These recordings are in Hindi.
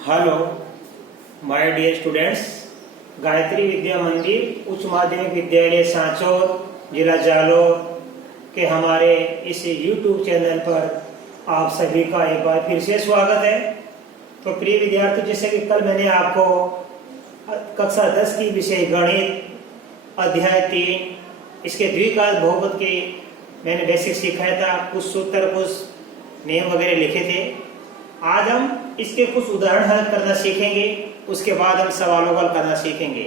Hello my dear students, Gayatri Vidya Mandir उच्च माध्यमिक विद्यालय सांचौर जिला जालौर के हमारे इस YouTube चैनल पर आप सभी का एक बार फिर से स्वागत है। तो प्रिय विद्यार्थी, जैसे कि कल मैंने आपको कक्षा 10 की विषय गणित अध्याय 3 इसके द्विघात बहुपद के मैंने बेसिक सिखाया था। कुछ सूत्र कुछ नियम वगैरह लिखे थे। आज हम इसके कुछ उदाहरण हल करना सीखेंगे, उसके बाद हम सवालों का हल करना सीखेंगे।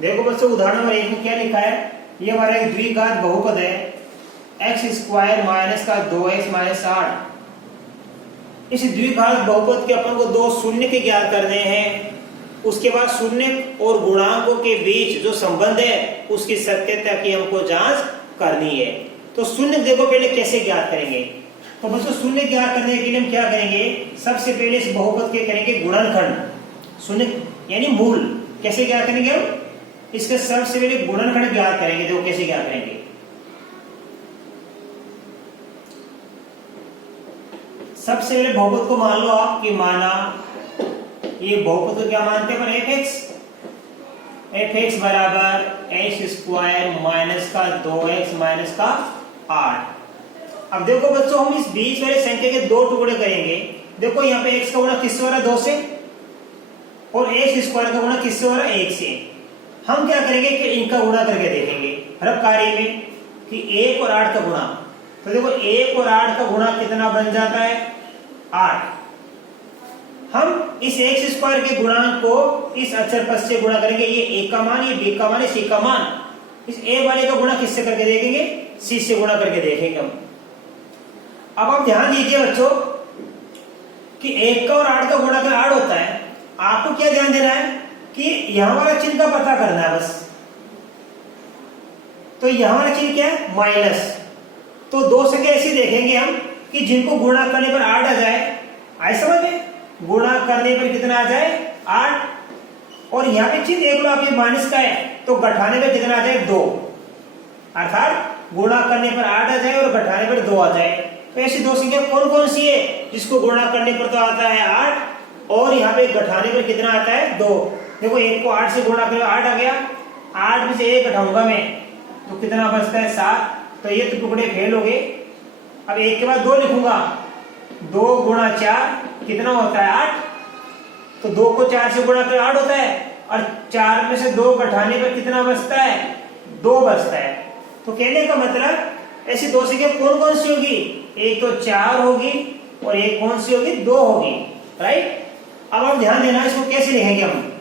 देखो बच्चों, उदाहरण नंबर 1 में क्या लिखा है। ये हमारा एक द्विघात बहुपद है, x स्क्वायर माइनस का 2x माइनस 8। इस द्विघात बहुपद के अपन को दो शून्य के ज्ञात करने हैं। उसके बाद शून्य और गुणांकों के बीच जो संबंध है उसकी सत्यता की हमको जांच करनी है। तो शून्य देखो पहले कैसे ज्ञात करेंगे। तो बच्चों, शून्य ज्ञात करने के लिए हम क्या करेंगे, सबसे पहले इस बहुपद के करेंगे गुणनखंड। शून्य यानी मूल कैसे ज्ञात करेंगे हम, इसके सबसे पहले गुणनखंड ज्ञात करेंगे। देखो कैसे ज्ञात करेंगे। सबसे पहले बहुपद को मान लो आप कि माना ये बहुपद को क्या मानते हैं fx बराबर x स्क्वायर माइनस का 2x माइनस का 8। अब देखो बच्चों, हम इस बीच वाले संख्या के दो टुकड़े करेंगे। देखो यहाँ पे x का गुणा किससे हो रहा है, 2 से, और x स्क्वायर का गुणा किससे हो रहा है, 1 से। हम क्या करेंगे कि इनका गुणा करके देखेंगे हर कार्य में कि 1 और 8 का गुणा। तो देखो 1 और 8 का गुणा कितना बन जाता है, 8। हम इस x स्क्वायर के गुणांक को इस अक्षर पद से गुणा करेंगे। ये a का मान, ये b का मान, ये c का मान। इस a वाले का गुणा किससे करके देखेंगे, c से गुणा करके देखेंगे हम। अब आप ध्यान दीजिए बच्चों कि 1 का और 8 का गुणा कर 8 होता है। आपको क्या ध्यान देना है कि यहां वाला चिन्ह का पता करना है बस। तो यहां वाला चिन्ह क्या है, माइनस। तो दो संख्या ऐसे देखेंगे हम कि जिनको गुणा करने पर 8 आ जाए। आए समझ में, गुणा करने पर कितना आ जाए, 8। और यहाँ पे चिन्ह देख लो आप, ये माइनस का है, तो घटाने पर कितना आ जाए, 2। अर्थात गुणा करने पर 8 आ जाए और घटाने पर 2 आ जाए। तो ऐसी दो संख्या कौन कौन सी है जिसको गुणा करने पर तो आता है 8 और यहाँ पे घटाने पर कितना आता है, 2। देखो 1 को 8 से गुणा करो, 8 आ गया। 8 में से 1 घटाऊंगा मैं तो कितना बचता है, 7। तो ये तो टुकड़े फेल हो गए। अब 1 के बाद 2 लिखूंगा, 2 गुणा 4 कितना होता है, 8। तो 2 को 4 से गुणा कर 8 होता है, और 4 में से 2 घटाने पर कितना बचता है, 2 बचता है। तो कहने का मतलब ऐसी दो संख्या कौन कौन सी होगी, एक तो 4 होगी और एक कौन सी होगी, 2 होगी। राइट। अब आप ध्यान देना, इसको कैसे लिखेंगे हम।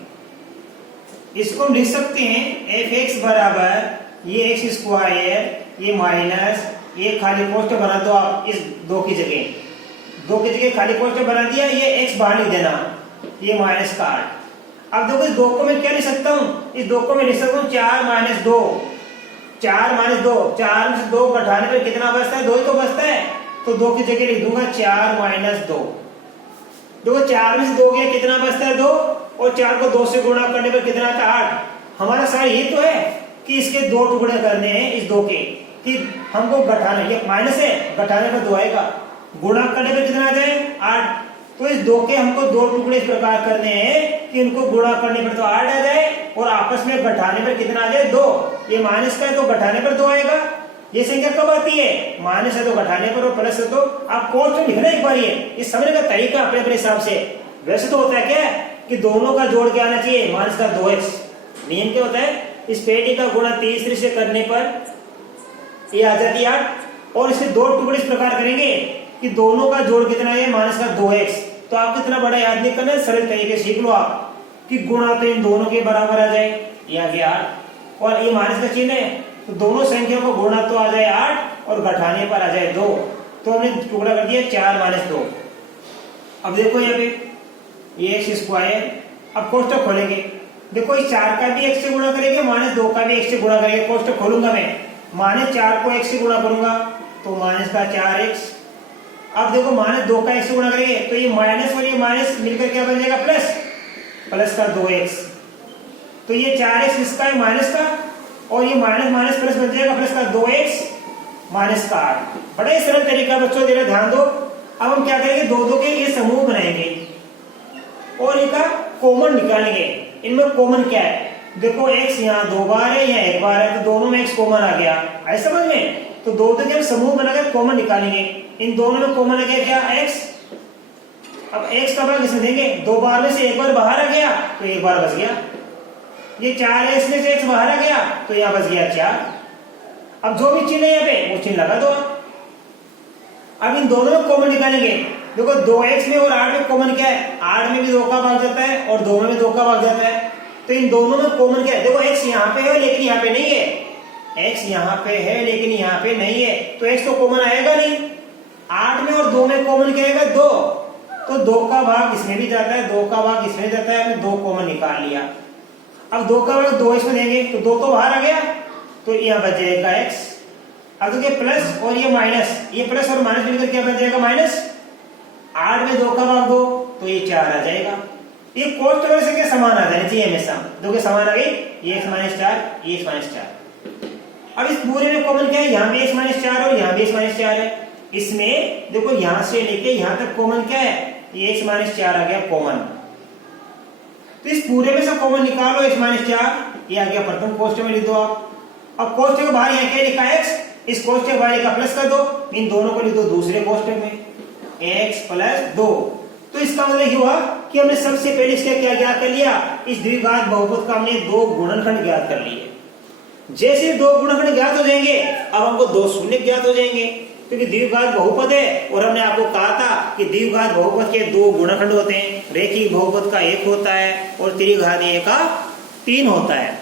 इसको हम लिख सकते हैं fx बराबर ये x स्क्वायर, ये माइनस, ये खाली कोष्ठक बना दो आप इस 2 की जगह। 2 की जगह खाली कोष्ठक बना दिया, ये x बाहर लिख देना, ये माइनस का 8। अब देखो इस 2 को मैं क्या लिख सकता हूँ, इस 2 को मैं लिख सकता हूँ 4 माइनस 2। 4 माइनस 2, 4 में से 2 घटाने पर कितना बचता है, 2 ही तो बचता है। तो 2 की जगह लिख दूंगा 4 माइनस 2। देखो 4 में से 2 गया, कितना बचता है, 2। और 4 को 2 से गुणा करने पर कितना आता है, 8। हमारा सवाल ये तो है कि इसके 2 टुकड़े करने हैं इस 2 के, कि हमको घटाना, ये माइनस है, घटाने पर 2 आएगा, गुणा करने पर कितना आ जाए, 8। तो इस 2 के हमको 2 टुकड़े इस प्रकार करने हैं कि इनको गुणा करने पर तो 8 आ जाए और आपस में घटाने पर कितना आ जाए, 2। ये माइनस का है तो घटाने पर 2 आएगा। ये संख्या कब आती है, माइनस है तो घटाने पर और प्लस है तो। आप कोष्ठ में लिखना एक बार, ये समझने का तरीका अपने अपने हिसाब से। वैसे तो होता है क्या कि दोनों का जोड़ क्या आना चाहिए, माइनस का 2x। नियम क्या होता है, इस पेटी का गुणा तीसरे से करने पर ये आ जाती है 8, और इसे 2 टुकड़े इस प्रकार करेंगे कि दोनों का जोड़ कितना है, माइनस का 2x। तो आपको इतना बड़ा याद नहीं करना है, सरल तरीके सीख लो आप कि गुणा तो इन दोनों के बराबर आ जाए, ये आ गया 8, और ये माइनस का चिन्ह है तो दोनों संख्याओं को गुणा तो आ जाए 8 और घटाने पर आ जाए 2। तो हमने टुकड़ा कर दिया 4 माइनस 2। अब देखो यहाँ पे ये x स्क्वायर, अब कोष्ठक खोलेंगे। देखो इस 4 का भी x से गुणा करेंगे, माइनस 2 का भी x से गुणा करेंगे। कोष्ठक खोलूंगा मैं, माइनस 4 को x से गुणा करूंगा तो माइनस का 4x। अब देखो माइनस 2 का x से गुणा करेंगे तो ये माइनस और ये माइनस मिलकर क्या बन जाएगा, प्लस, प्लस का 2x। तो ये 4x इसका है माइनस का, और ये माइनस माइनस प्लस बन जाएगा, प्लस का 2x माइनस का 8। बड़ा ही सरल तरीका बच्चों, जरा ध्यान दो। अब हम क्या करेंगे, 2 2 के ये समूह बनाएंगे। और इनका कॉमन निकालेंगे। इनमें कॉमन क्या है, देखो x यहाँ 2 बार है, यहाँ 1 बार है, तो दोनों में x कॉमन आ गया। ऐसा समझ में, तो दो के हम समूह बनाकर कॉमन निकालेंगे। इन दोनों में कॉमन आ गया क्या, x। अब x का भाग इसमें देंगे, 2 बार में से 1 बार बाहर आ गया तो 1 बार बच गया। ये 4 है, इसमें से x बाहर आ गया तो यहाँ बच गया 4। अब जो भी चिन्ह है यहाँ पे वो चिन्ह लगा दो। अब इन दोनों में कॉमन निकालेंगे। देखो 2x में और 8 में कॉमन क्या है, 8 में भी 2 का भाग जाता है और 2 में भी 2 का भाग जाता है। तो इन दोनों में कॉमन क्या है, देखो x यहाँ पे है लेकिन यहाँ पे नहीं है, x यहाँ पे है लेकिन यहाँ पे नहीं है, तो x तो कॉमन आएगा नहीं। 8 में और 2 में कॉमन क्या आएगा, 2, तो 2 का भाग इसमें भी जाता है, 2 का भाग इसमें जाता है, हमने 2 कॉमन निकाल लिया। अब 2 का भाग 2 इसमें देंगे तो 2 तो बाहर आ गया, तो यहाँ बच जाएगा x। अब देखिए प्लस और ये माइनस, ये प्लस और माइनस मिलकर क्या बन जाएगा, माइनस। 8 में 2 का भाग 2 तो ये 4 आ जाएगा। ये कोष्ठ वगैरह से क्या समान आ जानी चाहिए हमेशा, जो कि समान आ गई, ये x माइनस 4, ये x माइनस 4। अब इस पूरे में कॉमन क्या है, यहाँ भी x माइनस 4 और यहाँ भी x माइनस 4 है। इसमें देखो यहाँ से लेके यहाँ तक कॉमन क्या है, ये x माइनस 4 आ गया कॉमन। तो इस पूरे में से कॉमन निकालो x माइनस 4, ये आ गया प्रथम कोष्ठ में लिख दो आप। अब कोष्ठ के बाहर यहाँ क्या लिखा है, x, इस कोष्ठ के बाहर का प्लस कर दो, इन दोनों को लिख दो दूसरे कोष्ठक में, x प्लस 2। तो इसका मतलब ये हुआ कि हमने सबसे पहले इसका क्या ज्ञात कर लिया, इस द्विघात बहुपद का हमने 2 गुणनखंड ज्ञात कर लिए। जैसे 2 गुणनखंड ज्ञात हो जाएंगे, अब हमको 2 शून्य ज्ञात हो जाएंगे, क्योंकि द्विघात बहुपद है। और हमने आपको कहा था कि द्विघात बहुपद के 2 गुणनखंड होते हैं, रेखिक बहुपद का 1 होता है और त्रिघातीय का 3 होता है।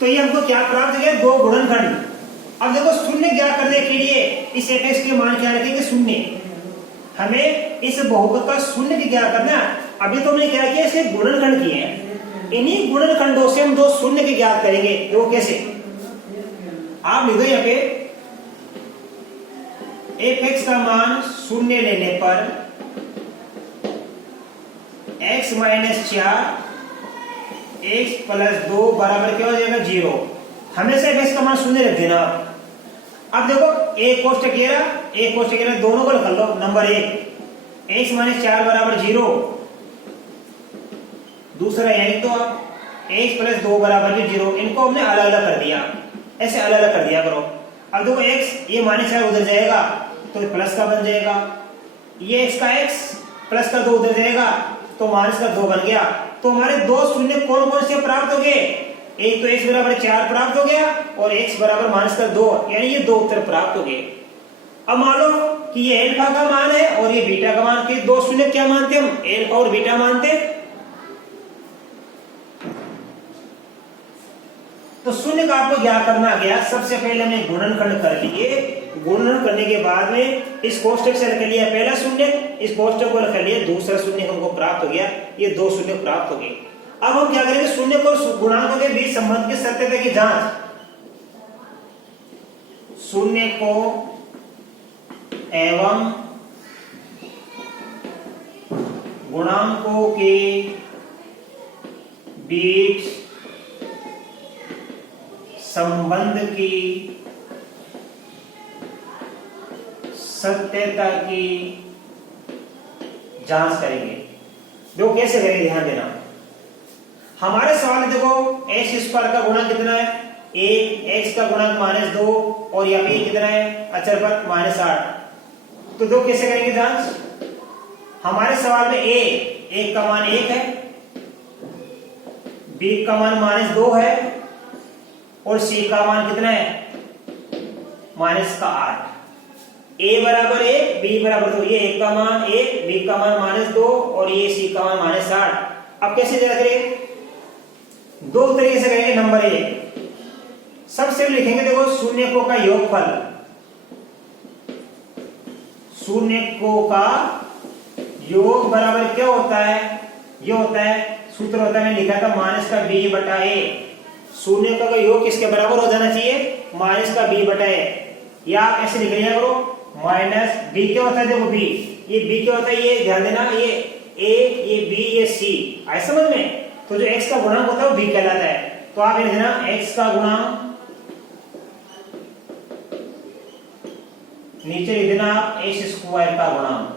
तो ये हमको क्या प्राप्त किया, 2 गुणनखंड। अब देखो शून्य ज्ञात करने के लिए इस f के मान क्या रखेंगे, शून्य। हमें इस बहुपद का शून्य की ज्ञात करना। अभी तो हमने क्या किया, इसे गुणनखंड किए हैं, इन्हीं गुणनखंडों से हम 2 शून्य की ज्ञात करेंगे। देखो कैसे, आप लिख दो यहाँ पे f(x) का मान शून्य लेने पर x माइनस 4 x प्लस 2 बराबर क्या हो जाएगा, 0। हमेशा f(x) का मान शून्य रख देना। अब देखो एक कोष्ठक ये रहा, एक कोष्ठक ये रहा, दोनों को निकाल लो। नंबर 1 x माइनस 4 बराबर 0, दूसरा ये लिख दो आप x प्लस 2 बराबर भी 0। इनको हमने अलग अलग कर दिया, ऐसे अलग अलग कर दिया करो। अब देखो x, ये माइनस 4 उधर जाएगा तो प्लस का बन जाएगा, ये x का x प्लस का 2 उधर जाएगा तो माइनस का 2 बन गया। तो हमारे 2 शून्य कौन कौन से प्राप्त हो गए, एक तो x बराबर 4 प्राप्त हो गया और x बराबर माइनस का 2, यानी ये 2 उत्तर प्राप्त हो गए। अब मान लो कि ये अल्फा का मान है और ये बीटा का मान, के 2 शून्य क्या मानते हम, अल्फा और बीटा मानते। तो शून्य का आपको क्या करना गया, सबसे पहले हमने गुणनखंड कर लिए। गुणन करने के बाद में इस कोष्ठक से रख लिया पहला शून्य, इस कोष्ठक को रख लिया दूसरा शून्य, हमको प्राप्त हो गया, ये 2 शून्य प्राप्त हो गए। अब हम क्या करेंगे, शून्य को गुणांकों के बीच संबंध की सत्यता की जांच। शून्य को एवं गुणांकों के बीच संबंध की सत्यता की जांच करेंगे। देखो कैसे करेंगे, ध्यान देना। हमारे सवाल में देखो x² का गुणा कितना है, 1, x का गुणक -2 और यहाँ पे कितना है, अचर पद -8। तो देखो कैसे करेंगे जांच। हमारे सवाल में a का मान 1 है, b का मान -2 है और c का मान कितना है, -8। a बराबर 1, b बराबर 2, ये 1 का मान 1, b का मान -2 और ये c का मान -8। अब कैसे ज्यादा करेंगे, 2 तरीके से करेंगे। नंबर 1, सबसे लिखेंगे देखो शून्यकों का योगफल। शून्यकों का योग बराबर क्या होता है, ये होता है, सूत्र होता है, मैंने लिखा था -b/a। शून्यकों का योग किसके बराबर हो जाना चाहिए, -b/a। या आप ऐसे लिख लिया करो, -b क्या होता है, देखो b, ये b क्या होता है, ये ध्यान देना, ये a, ये b, ये c, आए समझ में। तो जो x का गुणांक होता है वो b कहलाता है। तो आप ये देना x का गुणांक, नीचे लिख देना आप x² का गुणांक।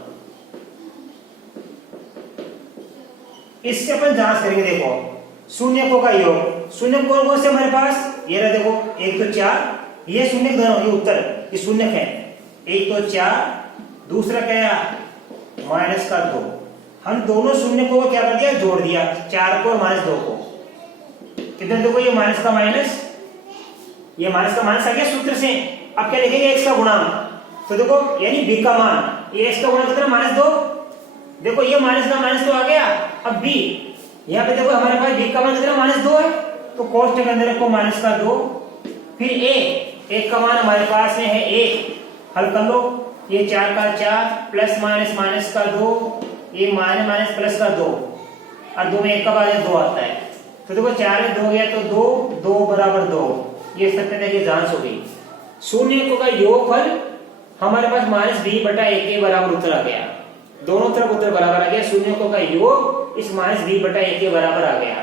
इससे अपन जांच करेंगे। देखो शून्यकों का योग, शून्य कौन कौन से हमारे पास, ये रहा देखो, एक तो 4, ये शून्य दोनों, ये उत्तर ये शून्य है, एक तो 4, दूसरा क्या माइनस का 2। हम दोनों शून्य को क्या कर दिया, जोड़ दिया, 4 को और माइनस 2 को। कितने देखो, ये माइनस का माइनस, ये माइनस का माइनस आ गया सूत्र से। अब क्या लिखेंगे, x का गुणांक, तो देखो यानी b का मान, ये x का गुणांक कितना माइनस 2, देखो ये माइनस का माइनस 2 आ गया। अब b, यहाँ पे देखो हमारे पास b का मान कितना माइनस 2 है, तो कोष्ठक के अंदर रखो माइनस का 2, फिर a का मान हमारे पास में है 1, हल कर लो, ये 4 का 4 प्लस माइनस माइनस का 2, ये माइनस माइनस प्लस का 2, और 2 में 1 का बाद 2 आता है, तो देखो 4 में 2 गया तो 2, 2 बराबर 2, ये सत्य की जांच हो गई। शून्य का योगफल हमारे पास माइनस b बटा 1 के बराबर उत्तर आ गया, दोनों तरफ उत्तर बराबर आ गया, शून्य का योग इस माइनस b बटा 1 के बराबर आ गया।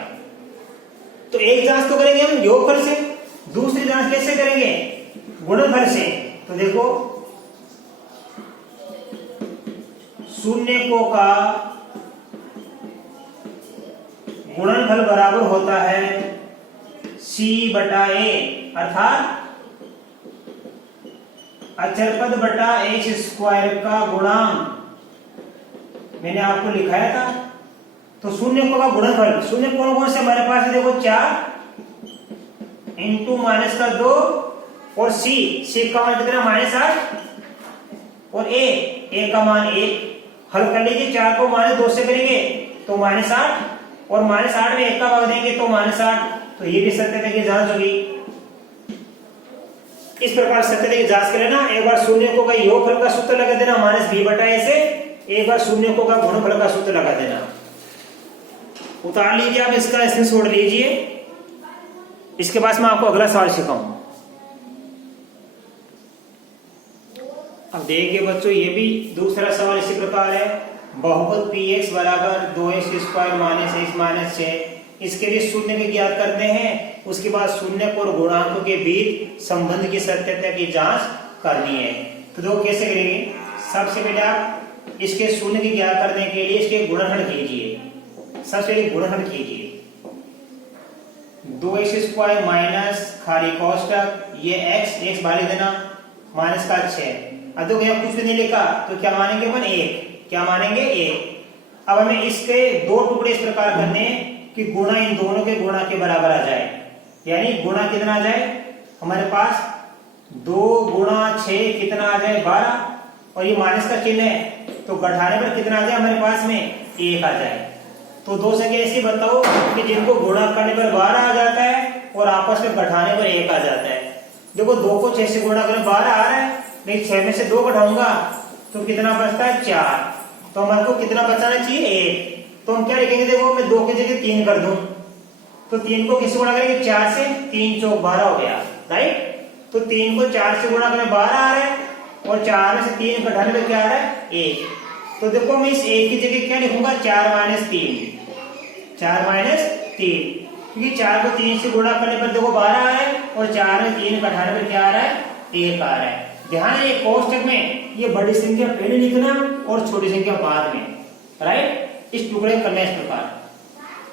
तो एक जांच तो करेंगे हम योगफल से, दूसरी जांच कैसे करेंगे, गुणनफल से। तो देखो शून्यकों का गुणनफल बराबर होता है c बटा a, अर्थात अचरपद बटा x स्क्वायर का गुणांक, मैंने आपको लिखाया था। तो शून्यकों का गुणनफल, शून्य कौन कौन से हमारे पास है, देखो 4 इंटू माइनस का 2 और c का मान कितना -8 और a का मान 1, हल कर लीजिए, 4 को -2 से करेंगे तो -8 और -8 में 1 का भाग देंगे तो -8, तो ये भी सत्यता की जांच होगी। इस प्रकार सत्यता की जांच करें ना, एक बार शून्यकों का योगफल का सूत्र लगा देना माइनस b बटा a से, एक बार शून्यकों का गुणनफल का सूत्र लगा देना। उतार लीजिए आप, इसका स्क्रीनशॉट लीजिए, इसके बाद मैं आपको अगला सवाल सिखाऊं। अब देखिए बच्चों, ये भी दूसरा सवाल इसी प्रकार है, बहुपद px बराबर 2x square minus x minus 6, इसके भी शून्य के ज्ञात करते हैं, उसके बाद शून्य और गुणांकों के बीच संबंध की सत्यता की जांच करनी है। तो दो कैसे करेंगे, सबसे पहले आप इसके शून्य की ज्ञात करने के लिए इसके गुणनफल कीजिए, सबसे पहले गुणनफल कीजिए, 2x स्क्वायर माइनस खाली कोष्ठक, ये x बाहर देना माइनस का 6, अब देखो यहाँ कुछ भी नहीं लिखा तो क्या मानेंगे अपन 1, क्या मानेंगे 1। अब हमें इसके दो टुकड़े इस प्रकार करने हैं कि गुणा इन दोनों के गुणा के बराबर आ जाए, यानी गुणा कितना आ जाए हमारे पास 2 गुणा 6 कितना आ जाए 12, और ये माइनस का चिन्ह है तो घटाने पर कितना आ जाए हमारे पास में 1 आ जाए। तो दो संख्या ऐसी बताओ कि जिनको गुणा करने पर 12 आ जाता है और आपस में घटाने पर 1 आ जाता है। देखो 2 को 6 से गुणा करें 12 आ रहा है, नहीं 6 में से 2 घटाऊंगा तो कितना बचता है 4, तो हमारे को कितना बचाना चाहिए 1, तो हम क्या लिखेंगे, देखो मैं 2 की जगह 3 कर दूं, तो 3 को किससे गुणा करेंगे 4 से, 3 चौक 12 हो गया, राइट। तो 3 को 4 से गुणा करें 12 आ रहा है और 4 में से 3 घटाने पे क्या आ रहा है 1, तो देखो मैं इस 1 की जगह क्या लिखूंगा 4 माइनस 3, क्योंकि 4 को 3 से गुणा करने पर देखो 12 आ रहा है और 4 में 3 घटाने पर क्या आ रहा है 1 आ रहा है। ध्यान है कोष्ठक में ये बड़ी संख्या पहले लिखना और छोटी संख्या बाद में, राइट। इस टुकड़े करना इस प्रकार।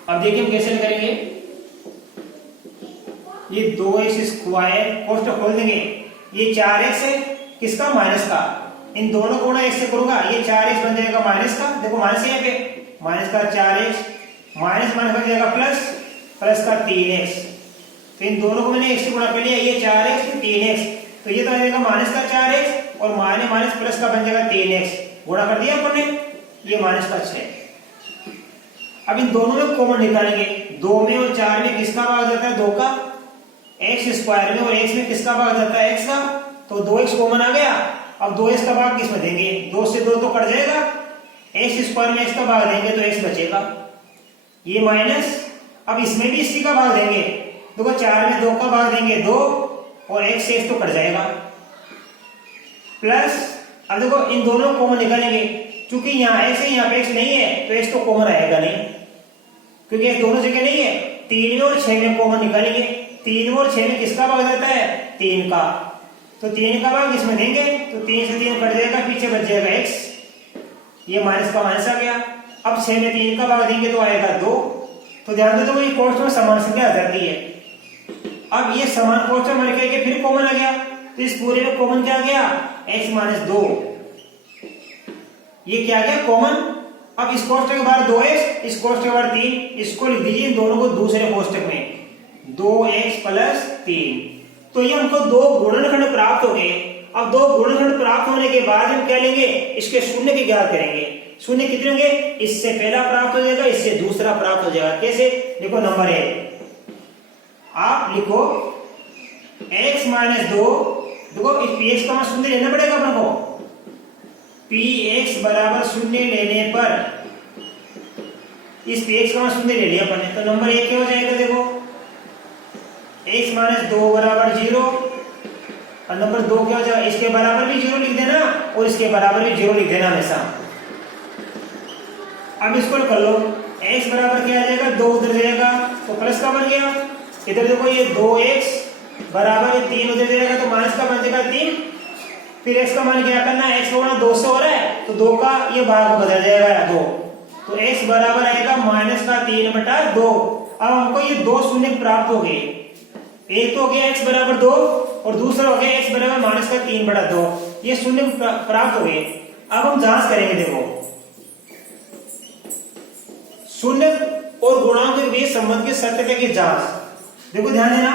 अब देखिए हम कैसे करेंगे, ये 2x स्क्वायर कोष्ठक खोल देंगे, ये 4x है किसका माइनस का, इन दोनों को ना x से करूंगा, ये 4x बन जाएगा माइनस का, देखो माइनस यहाँ पे माइनस का 4x माइनस माइनस बन जाएगा प्लस, प्लस का 3x, तो इन दोनों को मैंने x से गुणा कर लिया, ये 4x 3x, तो ये तो आ जाएगा माइनस का 4x और माइनस माइनस प्लस का बन जाएगा 3x, गुणा कर दिया अपन ने, ये माइनस का 6। अब इन दोनों में कॉमन निकालेंगे, 2 में और 4 में किसका भाग जाता है 2 का, x स्क्वायर में, और x में किसका भाग जाता है x का, तो 2x कॉमन आ गया। अब 2x का भाग किस में देंगे, 2 से 2 तो कट जाएगा, x स्क्वायर में x का भाग देंगे तो x बचेगा, ये माइनस, अब इसमें भी इसी का भाग देंगे, देखो 4 में 2 का भाग देंगे 2 और x से x तो कट जाएगा, प्लस अब देखो इन दोनों को कॉमन निकालेंगे, क्योंकि यहाँ x है यहाँ पे x नहीं है तो x तो कॉमन आएगा नहीं, क्योंकि x दोनों जगह नहीं है। 3 में और 6 में कॉमन निकालेंगे, 3 में और 6 में किसका भाग जाता है 3 का, तो 3 का भाग इसमें देंगे तो 3 से 3 कट जाएगा, पीछे बच जाएगा x, ये माइनस का माइनस आ गया। अब 6 में 3 का भाग देंगे तो आएगा 2। तो ध्यान दे, तो ये कोष्ठक में समान संख्या आ जाती है। अब ये समान कोष्ठक हमारे क्या फिर कॉमन आ गया, तो इस पूरे में कॉमन क्या आ गया, x माइनस 2। ये क्या आ गया कॉमन। अब इस कोष्ठक के बाद 2x, इस कोष्ठक के बाद 3, इसको लिख दीजिए इन दोनों को दूसरे कोष्ठक में 2x प्लस 3। तो ये हमको दो गुणनखंड प्राप्त हो गए। अब दो गुणनखंड प्राप्त होने के बाद हम क्या लेंगे, इसके शून्य के ज्ञात करेंगे। शून्य कितने होंगे, इससे पहला प्राप्त हो जाएगा, इससे दूसरा प्राप्त हो जाएगा। कैसे, देखो नंबर 1 आप लिखो x माइनस 2। देखो इस px का मान शून्य लेना पड़ेगा अपन को। px बराबर शून्य लेने पर इस px का मान शून्य ले लिया अपन ने, तो नंबर 1 क्या हो जाएगा, देखो x माइनस 2 बराबर 0 और नंबर 2 क्या हो जाएगा, इसके बराबर भी 0 लिख देना और इसके बराबर भी 0 लिख देना हमेशा। अब इसको कर लो, x बराबर क्या आ जाएगा, 2 उधर जाएगा तो प्लस का बन गया। इधर देखो ये 2x बराबर 3 उधर जाएगा तो माइनस का बन जाएगा 3। फिर x का मान क्या करना है, x का मान 2 से हो रहा है तो 2 का ये भाग बदल जाएगा 2, तो x बराबर आएगा माइनस का 3/2। अब हमको ये दो शून्य प्राप्त हो गए, एक तो हो गया x बराबर 2 और दूसरा हो गया x बराबर माइनस का 3/2। ये शून्य प्राप्त हो गए। अब हम जांच करेंगे, देखो शून्य और गुणांक के बीच संबंध की सत्यता की जांच। देखो ध्यान देना,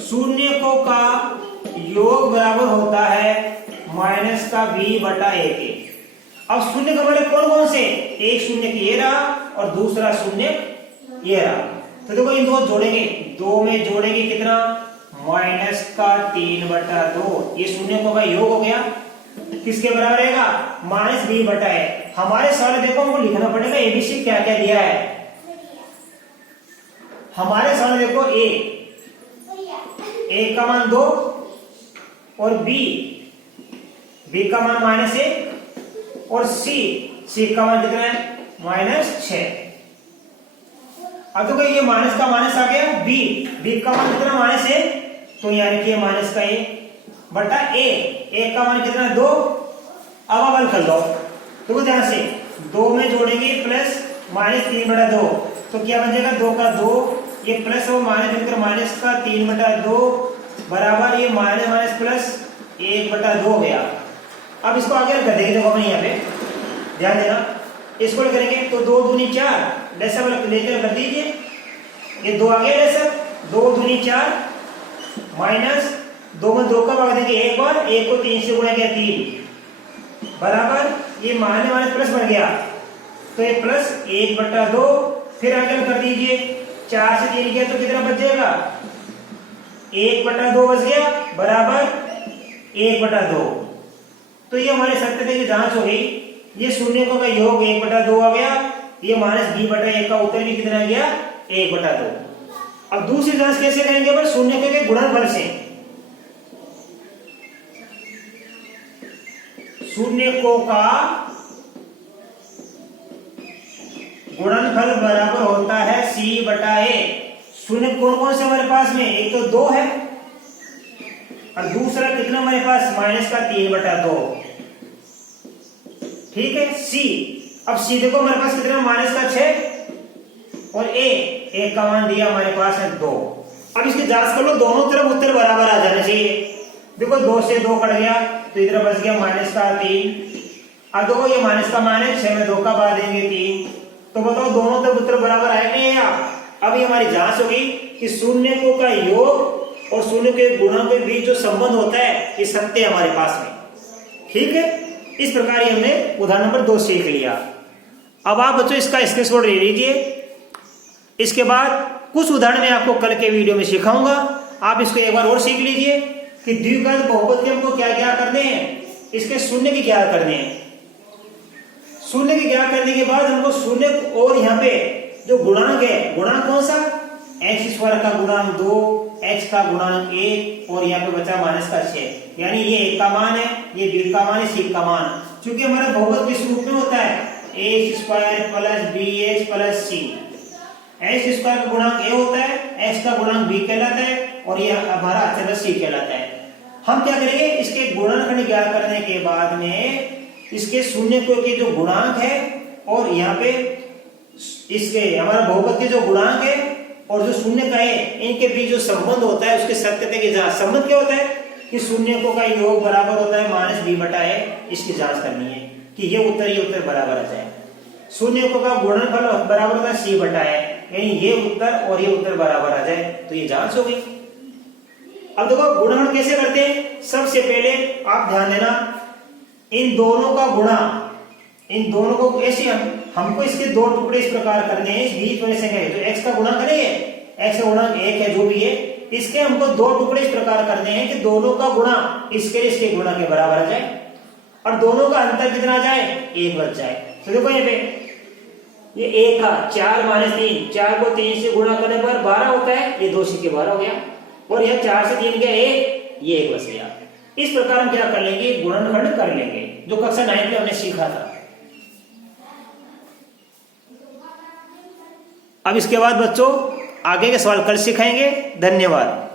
शून्य को का योग बराबर होता है माइनस का b/a के। अब शून्य के हमारे कौन कौन से, एक शून्य ये रहा और दूसरा शून्य ये रहा। तो देखो इन दो जोड़ेंगे, 2 में जोड़ेंगे कितना, माइनस का 3/2। ये शून्य को का योग हो गया, किसके बराबर रहेगा, माइनस b/a। हमारे सवाल देखो हमको लिखना पड़ेगा एबीसी क्या क्या दिया है। हमारे सवाल देखो a का मान 2 और b का मान -1 और c का मान कितना है, -6। अब देखो ये माइनस का माइनस आ गया, b का मान कितना, -1, तो यानी कि माइनस का a का मान कितना 2। अब आप हल कर लो, देखो ध्यान से 2 में जोड़ेंगे प्लस -3/2 तो क्या बन जाएगा, 2 का 2, ये प्लस और माइनस का 3/2 बराबर ये माइनस प्लस 1/2 हो गया। अब इसको आगे कर देंगे, देखो अपने यहाँ पे ध्यान देना, इसको करेंगे तो 2 दूनी 4 डेसिमल लेकर कर दीजिए, ये 2 आ गया डेसिमल, 2 दूनी 4 माइनस 2 में 2 का भाग देंगे एक बार, 1 को 3 से गुणा किया 3 बराबर ये माइनस प्लस बन गया, तो ये प्लस 1/2। फिर आगे कर दीजिए, 4 से 3 किया तो कितना बच जाएगा, 1/2 बच गया बराबर 1/2। तो ये हमारे सत्यता की जांच हो गई। ये शून्य का योग 1/2 आ गया, ये माइनस b/1 का उत्तर भी कितना आ गया, 1/2। अब दूसरी जांच कैसे करेंगे, पर शून्य के गुणनफल से। शून्य को का गुणनफल बराबर होता है c/a। शून्य कौन कौन से हमारे पास में, एक तो 2 है और दूसरा कितना हमारे पास, माइनस का 3/2। ठीक है, c। अब c देखो हमारे पास कितना, माइनस का 6 और a का मान दिया हमारे पास है 2। अब इसकी जांच कर लो, दोनों तरफ उत्तर बराबर आ जाने चाहिए। देखो 2 से 2 कट गया तो इधर बच गया माइनस का 3। अब देखो ये माइनस का मान है, 6 में 2 का भाग देंगे 3, तो बताओ दोनों तरफ उत्तर बराबर आए नहीं है। अब ये हमारी जांच हो गई कि शून्य को का योग और शून्य के गुणों के बीच जो संबंध होता है ये सत्य है हमारे पास में। ठीक है, इस प्रकार ये हमने उदाहरण नंबर 2 सीख लिया। अब आप बच्चों इसका स्क्रीनशॉट ले लीजिए। इसके बाद कुछ उदाहरण मैं आपको कल के वीडियो में सिखाऊंगा, आप इसको एक बार और सीख लीजिए कि द्विघात बहुपद के हमको क्या क्या करने हैं, इसके शून्य की क्या करने हैं। शून्य की क्या करने के बाद हमको शून्य और यहाँ पे जो गुणांक है, गुणांक कौन सा, x² का गुणांक 2, x का गुणांक 1 और यहाँ पे बचा माइनस का 6, यानी ये a का मान है, ये b का मान है, c का मान। चूंकि हमारा बहुपद किस रूप में होता है, x² plus bx plus c। x² का गुणांक a होता है, x का गुणांक b कहलाता है और ये हमारा अचर c कहलाता है। हम क्या करेंगे, इसके गुणनखंड ज्ञात करने के बाद में इसके शून्य को के जो गुणांक है और यहाँ पे इसके हमारा बहुपद के जो गुणांक है और जो शून्य का है, इनके बीच जो संबंध होता है उसके सत्यता की जांच। संबंध क्या होता है कि शून्य को का योग बराबर होता है माइनस b बटा a, इसकी जांच करनी है कि ये उत्तर बराबर आ जाए। शून्य को का गुणनफल बराबर होता है c बटा a, यानी ये उत्तर और ये उत्तर बराबर आ जाए, तो ये जांच हो गई। अब देखो गुणनफल कैसे करते हैं। सबसे पहले आप ध्यान देना, इन दोनों का गुणा, इन दोनों को ऐसे हमको इसके दो टुकड़े इस प्रकार करने हैं, बीच वाले संख्या है तो x का गुणा करेंगे, x का गुणा 1 है जो भी है, इसके हमको दो टुकड़े इस प्रकार करने हैं कि दोनों का गुणा इसके इसके गुणा के बराबर आ जाए और दोनों का अंतर कितना आ जाए, 1 बच जाए। तो देखो यहाँ पे ये 1 का 4 माइनस 3, 4 को 3 से गुणा करने पर 12 होता है, ये 2 से 12 हो गया और यह 4 से 3 गया 1, ये 1 बच गया। इस प्रकार हम क्या कर लेंगे, गुणनखंड कर लेंगे, जो कक्षा 9 में हमने सीखा था। अब इसके बाद बच्चों आगे के सवाल कल सिखाएंगे। धन्यवाद।